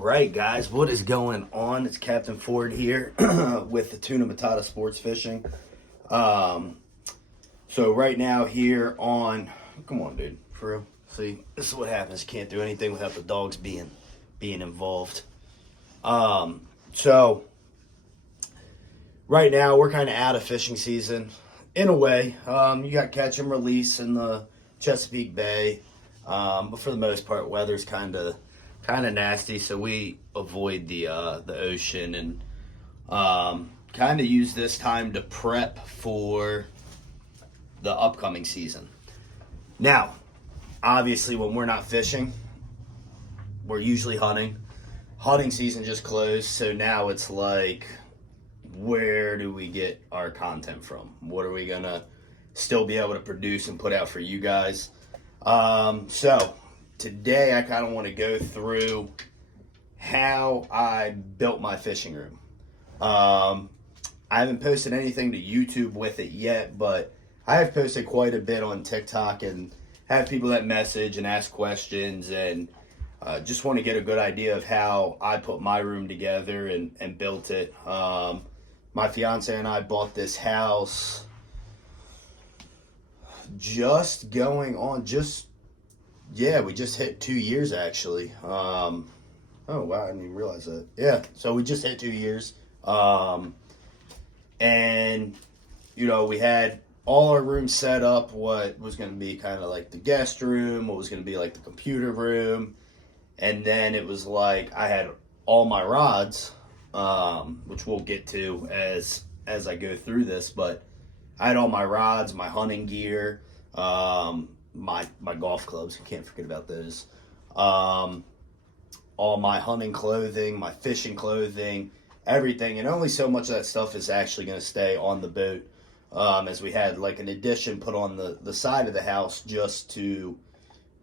right, guys, what is going on? It's Captain Ford here with the Tuna Matata Sports Fishing. So right now here on, come on, dude, for real. See, this is what happens. You can't do anything without the dogs being involved. So right now we're kind of out of fishing season in a way. You got catch and release in the Chesapeake Bay, but for the most part, weather's kind of nasty, so we avoid the ocean and kind of use this time to prep for the upcoming season. Now, obviously, when we're not fishing, we're usually hunting. Hunting season just closed, so now it's like, where do we get our content from? What are we gonna still be able to produce and put out for you guys? So today I kind of want to go through how I built my fishing room. I haven't posted anything to YouTube with it yet, but I have posted quite a bit on TikTok and have people that message and ask questions, and just want to get a good idea of how I put my room together and built it. My fiance and I bought this house we just hit 2 years actually. Oh wow, I didn't even realize that. Yeah, so we just hit 2 years. And you know, we had all our rooms set up, what was going to be kind of like the guest room, what was going to be like the computer room, and then it was like I had all my rods, which we'll get to as I go through this, but I had all my rods, my hunting gear, my golf clubs, I can't forget about those, all my hunting clothing, my fishing clothing, everything, and only so much of that stuff is actually going to stay on the boat, as we had like an addition put on the side of the house just to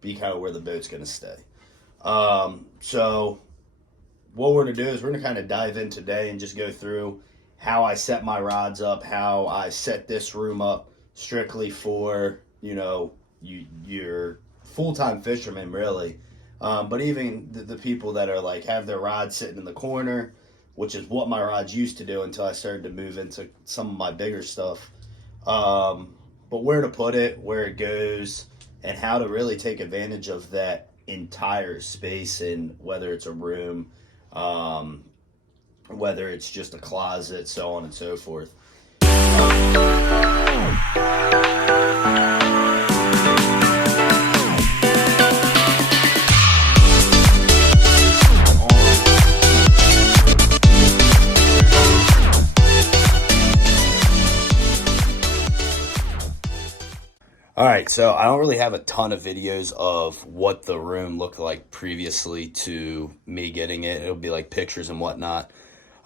be kind of where the boat's going to stay. So what we're going to do is we're going to kind of dive in today and just go through how I set my rods up, how I set this room up strictly for, you know, your full-time fishermen, really. But even the people that are like have their rods sitting in the corner, which is what my rods used to do until I started to move into some of my bigger stuff. But where to put it, where it goes, and how to really take advantage of that entire space, and whether it's a room, whether it's just a closet, so on and so forth. All right, so I don't really have a ton of videos of what the room looked like previously to me getting it. It'll be like pictures and whatnot.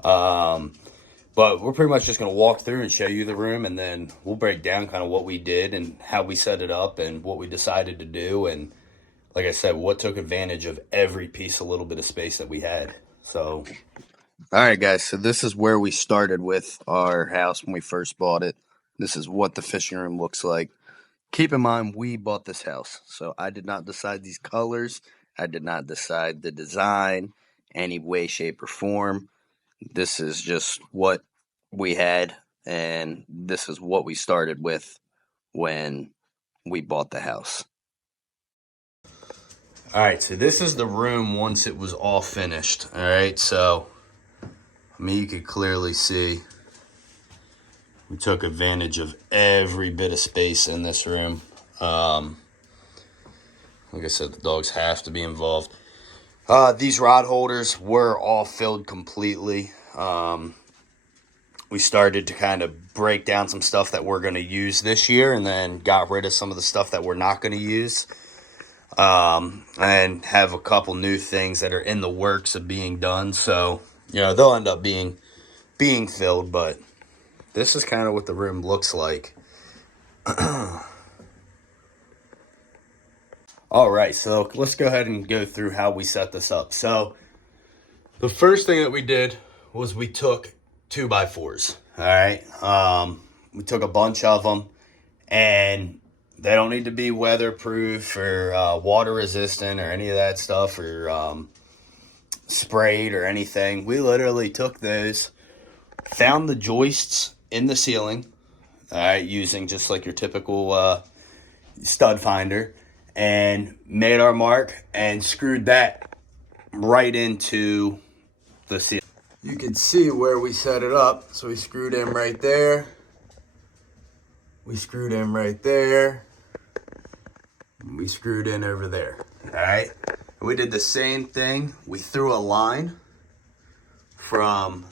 But we're pretty much just going to walk through and show you the room, and then we'll break down kind of what we did and how we set it up and what we decided to do. And like I said, what took advantage of every piece, a little bit of space that we had. So, all right, guys, so this is where we started with our house when we first bought it. This is what the fishing room looks like. Keep in mind, we bought this house, so I did not decide these colors. I did not decide the design, any way, shape, or form. This is just what we had, and this is what we started with when we bought the house. All right, so this is the room once it was all finished. All right, so I mean, you could clearly see we took advantage of every bit of space in this room. Like I said, the dogs have to be involved. These rod holders were all filled completely. We started to kind of break down some stuff that we're going to use this year, and then got rid of some of the stuff that we're not going to use. And have a couple new things that are in the works of being done. So, you know, they'll end up being filled, but this is kind of what the room looks like. All right, so let's go ahead and go through how we set this up. So the first thing that we did was we took 2x4s. All right, we took a bunch of them, and they don't need to be weatherproof or water resistant or any of that stuff, or sprayed or anything. We literally took those, found the joists in the ceiling, all right, using just like your typical stud finder, and made our mark and screwed that right into the ceiling. You can see where we set it up. So we screwed in right there. We screwed in right there. We screwed in over there. All right. We did the same thing. We threw a line from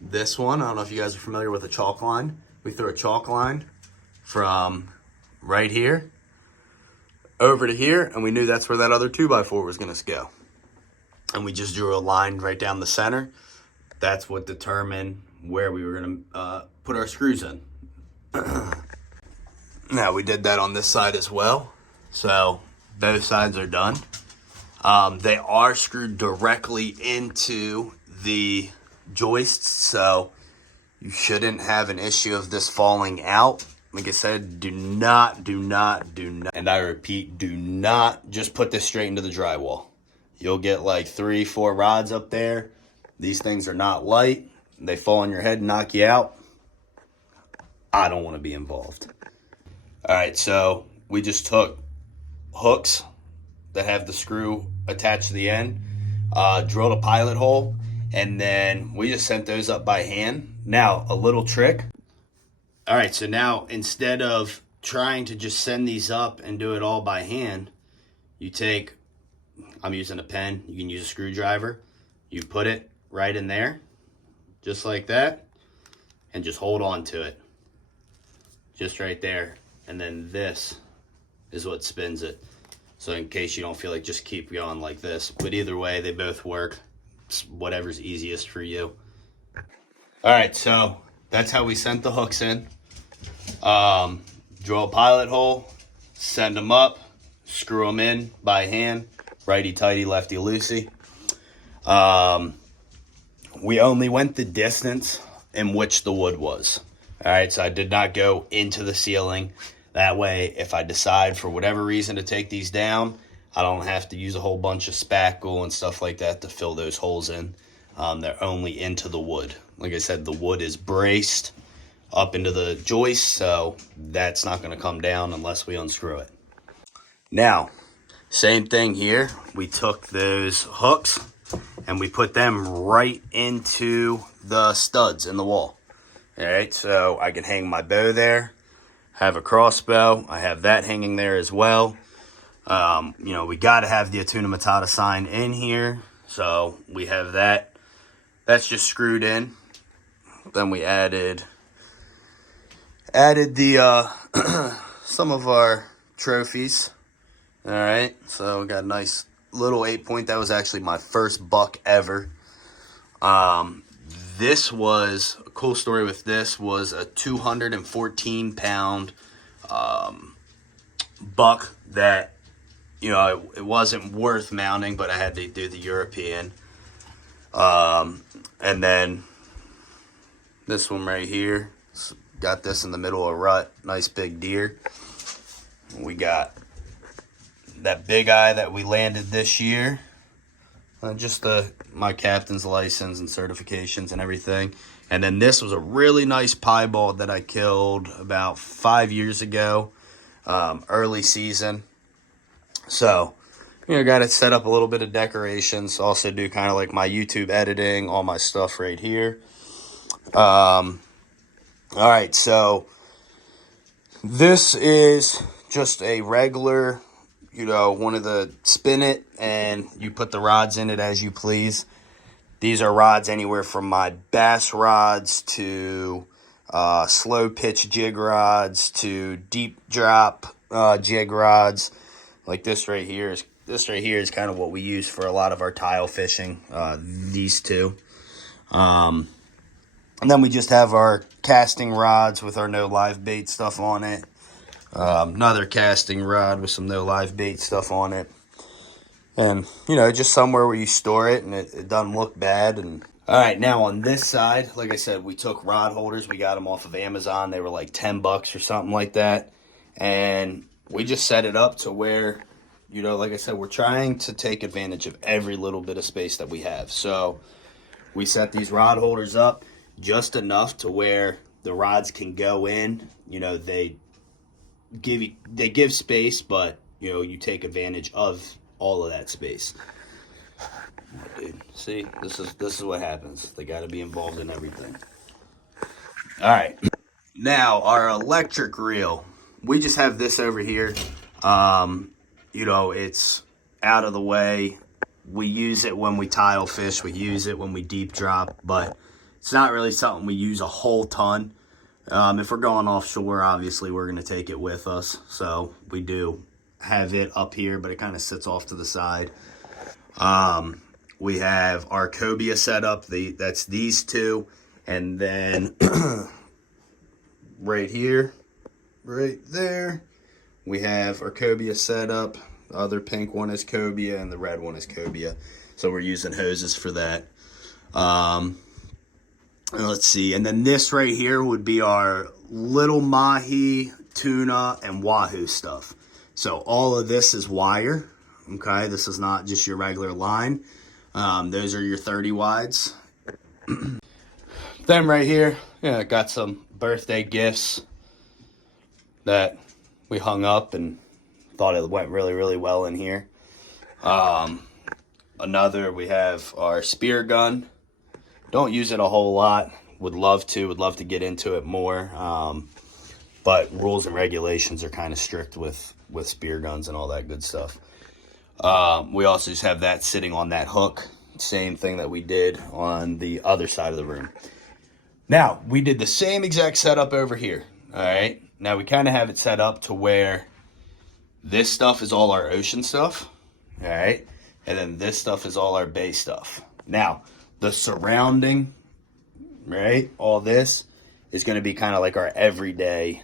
this one. I don't know if you guys are familiar with a chalk line. We threw a chalk line from right here over to here, and we knew that's where that other 2x4 was going to go. And we just drew a line right down the center. That's what determined where we were going to put our screws in. Now, we did that on this side as well. So both sides are done. They are screwed directly into the joists, so you shouldn't have an issue of this falling out. Like I said, do not, and I repeat, do not just put this straight into the drywall. You'll get like 3-4 rods up there. These things are not light. They fall on your head and knock you out. I don't want to be involved. All right, so we just took hooks that have the screw attached to the end, drilled a pilot hole, and then we just sent those up by hand. Now, a little trick. All right, so now instead of trying to just send these up and do it all by hand, you take, I'm using a pen, you can use a screwdriver, you put it right in there, just like that, and just hold on to it, just right there, and then this is what spins it. So in case you don't feel like, just keep going like this. But either way, they both work. It's whatever's easiest for you. All right, so that's how we sent the hooks in. Drill a pilot hole, send them up, screw them in by hand, righty-tighty, lefty-loosey. We only went the distance in which the wood was. All right, so I did not go into the ceiling. That way, if I decide for whatever reason to take these down, I don't have to use a whole bunch of spackle and stuff like that to fill those holes in. They're only into the wood. Like I said, the wood is braced up into the joist, so that's not going to come down unless we unscrew it. Now, same thing here. We took those hooks and we put them right into the studs in the wall. All right, so I can hang my bow there. Have a crossbow. I have that hanging there as well. You know, we got to have the Attuna Matata sign in here. So we have that. That's just screwed in. Then we added the some of our trophies. All right, so we got a nice little 8-point. That was actually my first buck ever. This was a cool story with this was a 214-pound buck that, you know, it wasn't worth mounting, but I had to do the European. And then this one right here, got this in the middle of a rut, nice big deer. We got that big eye that we landed this year. Just my captain's license and certifications and everything. And then this was a really nice piebald that I killed about 5 years ago, early season. So, you know, got to set up a little bit of decorations. Also do kind of like my YouTube editing, all my stuff right here. All right, so this is just a regular, you know, one of the spin it and you put the rods in it as you please. These are rods anywhere from my bass rods to slow pitch jig rods to deep drop jig rods. Like this right here is kind of what we use for a lot of our tile fishing. These two. And then we just have our casting rods with our no live bait stuff on it. Another casting rod with some no live bait stuff on it. And, you know, just somewhere where you store it and it doesn't look bad. And all right, now on this side, like I said, we took rod holders. We got them off of Amazon. They were like $10 or something like that. And we just set it up to where you know, like I said, we're trying to take advantage of every little bit of space that we have. So we set these rod holders up just enough to where the rods can go in. You know, they give space, but you know, you take advantage of all of that space. Dude, see, this is what happens. They got to be involved in everything. All right, now our electric reel. We just have this over here. You know, it's out of the way. We use it when we tile fish. We use it when we deep drop, but it's not really something we use a whole ton. If we're going offshore, obviously we're going to take it with us. So we do have it up here, but it kind of sits off to the side. We have our cobia set up. That's these two. And then right here, right there, we have our cobia set up. The other pink one is cobia and the red one is cobia. So we're using hoses for that. Let's see. And then this right here would be our little mahi, tuna, and wahoo stuff. So all of this is wire. Okay, this is not just your regular line. Those are your 30 wides. Then right here, yeah, got some birthday gifts that we hung up and thought it went really, really well in here. We have our spear gun. Don't use it a whole lot. Would love to get into it more. But rules and regulations are kind of strict with spear guns and all that good stuff. We also just have that sitting on that hook. Same thing that we did on the other side of the room. Now, we did the same exact setup over here. All right. Now, we kind of have it set up to where this stuff is all our ocean stuff. All right. And then this stuff is all our bay stuff. Now, the surrounding, right, all this is going to be kind of like our everyday.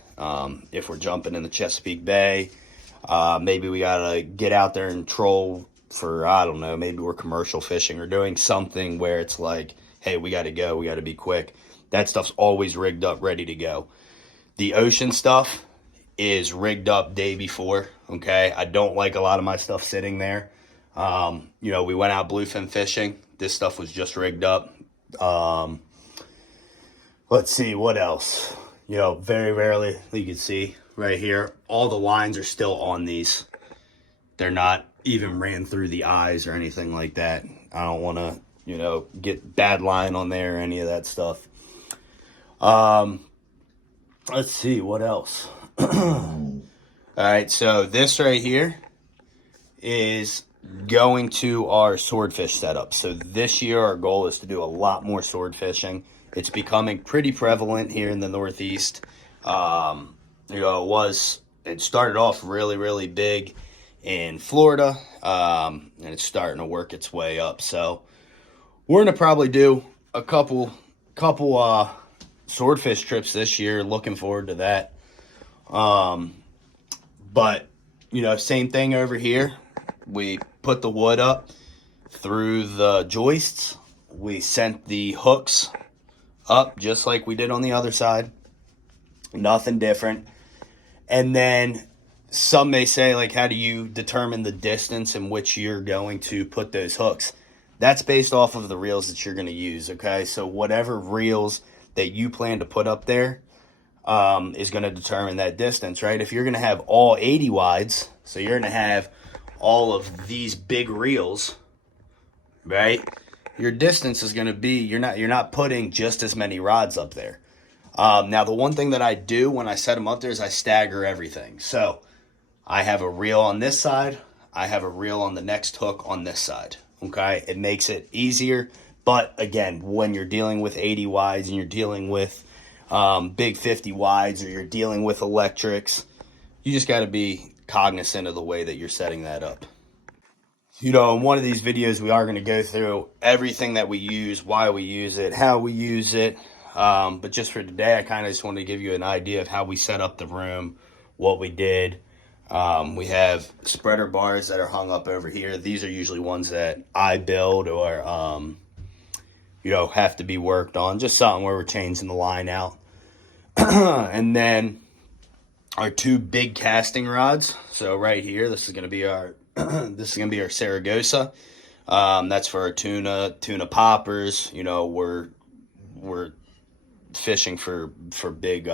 If we're jumping in the Chesapeake Bay, maybe we got to get out there and troll for, I don't know, maybe we're commercial fishing or doing something where it's like, hey, we got to go, we got to be quick. That stuff's always rigged up, ready to go. The ocean stuff is rigged up day before, okay? I don't like a lot of my stuff sitting there. You know, we went out bluefin fishing. This stuff was just rigged up. Let's see, what else? You know, very rarely, you can see right here, all the lines are still on these. They're not even ran through the eyes or anything like that. I don't want to, you know, get bad line on there or any of that stuff. Let's see, what else? All right, so this right here is going to our swordfish setup. So this year our goal is to do a lot more sword fishing. It's becoming pretty prevalent here in the Northeast. You know, it started off really, really big in Florida, and it's starting to work its way up. So we're gonna probably do a couple swordfish trips this year. Looking forward to that. But you know, same thing over here. We put the wood up through the joists. We sent the hooks up just like we did on the other side. Nothing different. And then some may say, like, how do you determine the distance in which you're going to put those hooks? That's based off of the reels that you're going to use, okay? So whatever reels that you plan to put up there is going to determine that distance, right? If you're going to have all 80 wides, so you're going to have all of these big reels, right? Your distance is going to be, you're not putting just as many rods up there. Now, the one thing that I do when I set them up there is I stagger everything. So I have a reel on this side. I have a reel on the next hook on this side, okay? It makes it easier. But again, when you're dealing with 80 wides and you're dealing with big 50 wides or you're dealing with electrics, you just got to be cognizant of the way that you're setting that up. You know, in one of these videos, we are going to go through everything that we use, why we use it, how we use it. But just for today, I kind of just wanted to give you an idea of how we set up the room, what we did. We have spreader bars that are hung up over here. These are usually ones that I build or, you know, have to be worked on. Just something where we're changing the line out. And then our two big casting rods. So right here, this is going to be our This is gonna be our Saragossa. That's for our tuna poppers. You know, we're fishing for big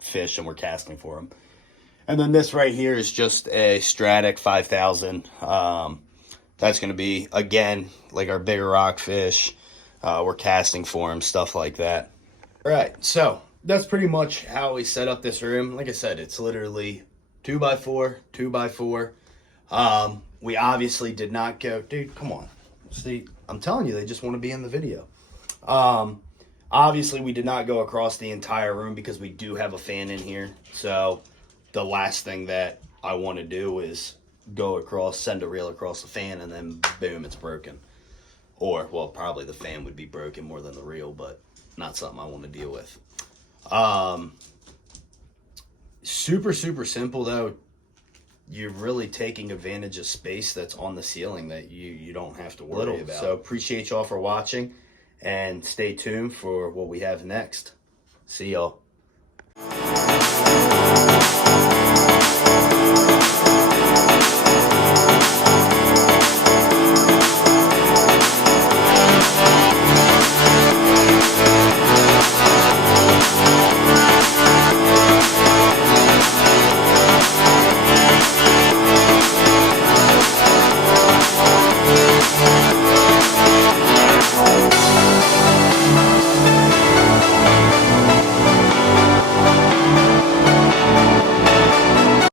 fish, and we're casting for them. And then this right here is just a Stratic 5000. That's going to be, again, like our bigger rockfish. We're casting for them, stuff like that. All right, so that's pretty much how we set up this room. Like I said, it's literally 2x4, 2x4. We obviously did not go, dude, come on. See, I'm telling you, they just want to be in the video. Obviously, we did not go across the entire room because we do have a fan in here. So the last thing that I want to do is go across, send a reel across the fan, and then boom, it's broken. Or, well, probably the fan would be broken more than the reel, but not something I want to deal with. Super, super simple, though. You're really taking advantage of space that's on the ceiling that you don't have to worry about. So appreciate y'all for watching, and stay tuned for what we have next. See y'all.